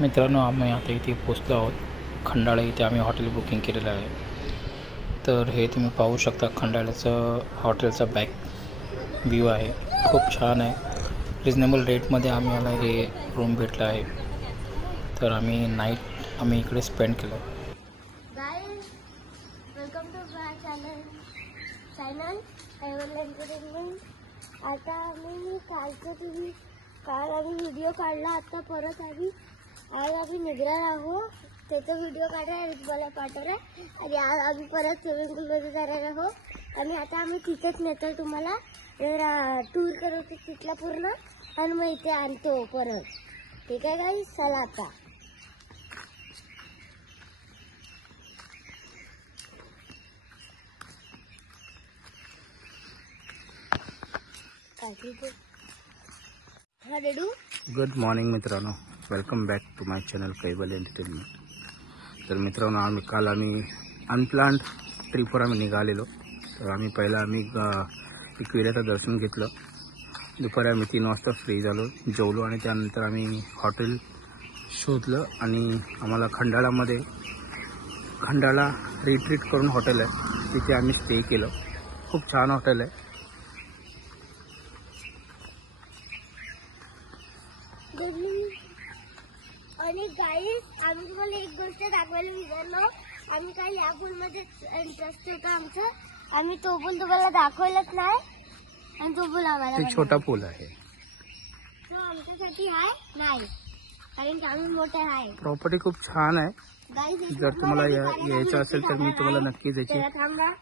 मित्रांनो, आम्ही आता इथे पोचलो आहोत. खंडाळा इथे आम्ही हॉटेल बुकिंग केलेलं आहे. तर हे तुम्ही पाहू शकता, खंडाळ्याचं हॉटेलचा बॅक व्ह्यू आहे. खूप छान आहे. रिजनेबल रेटमध्ये आम्हाला हे रूम भेटलं आहे. तर आम्ही नाईट इकडे स्पेंड केलं. Guys, welcome to my channel एव्हल एंटरटेनमेंट. आता आम्ही काल आम्ही व्हिडिओ काढला. आता परत आज आम्ही निघणार आहोत. त्याचा व्हिडिओ काढणार तुम्हाला पाठवणार. आणि आज आम्ही परत स्विमिंग पूलमध्ये जाणार आहोत. आणि आता आम्ही तिथेच नेतो तुम्हाला टूर करतो तिथला पूर्ण, आणि मग इथे आणतो परत. ठीक आहे गाइस, चला आता. गुड मॉर्निंग मित्रांनो, welcome back to my channel कैबल एंटरटेनमेंट. तर मित्रांनो, आम्ही अनप्लॅन्ड ट्रिपवर निघालेलो. तर आम्ही एकविराचं दर्शन घेतलं. दुपारी आम्ही 3 वाजता फ्री झालो, जेवलो आणि त्यानंतर आम्ही हॉटेल शोधलं आणि आम्हाला खंडाळा रिट्रीट करून हॉटेल आहे, तिथे आम्ही स्टे केलं. खूप छान हॉटेल आहे. आणि गाईस, आम्ही तुम्हाला एक गोष्ट दाखवायला विसरलो. आम्ही काय या पूलमध्ये इंटरेस्ट आहे का आमचं? आम्ही तो पूल तुम्हाला दाखवलाच नाही. आणि तो पूल आम्हाला छोटा पूल आहे, तो आमच्यासाठी आहे नाही, कारण की आम्ही मोठे आहे. प्रॉपर्टी खूप छान आहे. जर तुम्हाला यायचं असेल तर मी तुम्हाला नक्कीच याची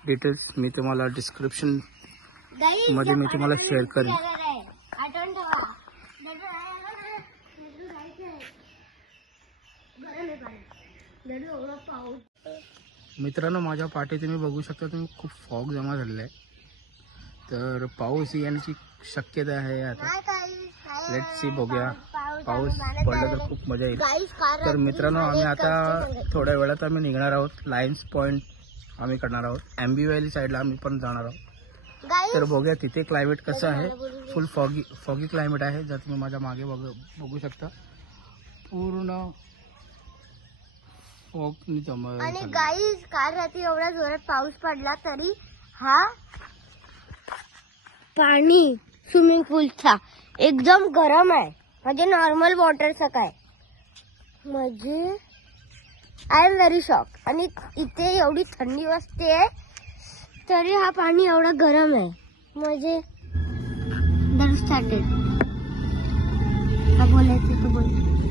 डिटेल्स मी तुम्हाला डिस्क्रिप्शन मध्ये मी तुम्हाला शेअर करेन. आठवण ठेवा. मित्रांनो, माझ्या पाठी तुम्ही बघू शकता, तुम्ही खूप फॉग जमा झालेला आहे. तर पाऊस येण्याची शक्यता आहे. आता लेट्स सी, बघूया. पाऊस पडला तर खूप मजा येईल. तर मित्रांनो, आम्ही आता थोड्या वेळात आम्ही निघणार आहोत. लायन्स पॉइंट आम्ही करणार आहोत. एम्बी व्हॅली साईडला आम्ही पण जाणार आहोत. तर बघूया तिथे क्लायमेट कसं आहे. फुल फॉगी क्लायमेट आहे. जर तुम्ही माझ्या मागे बघू शकता, पूर्ण आणि गाईज, काल रात्री एवढा जोरात पाऊस पडला तरी हा पाणी स्विमिंग पूलचा एकदम गरम आहे. म्हणजे नॉर्मल वॉटरचा काय, म्हणजे आय एम व्हेरी शॉक. आणि इथे एवढी थंडी वाजते तरी हा पाणी एवढा गरम आहे. म्हणजे स्टार्टेड बोलायचं तर बोल.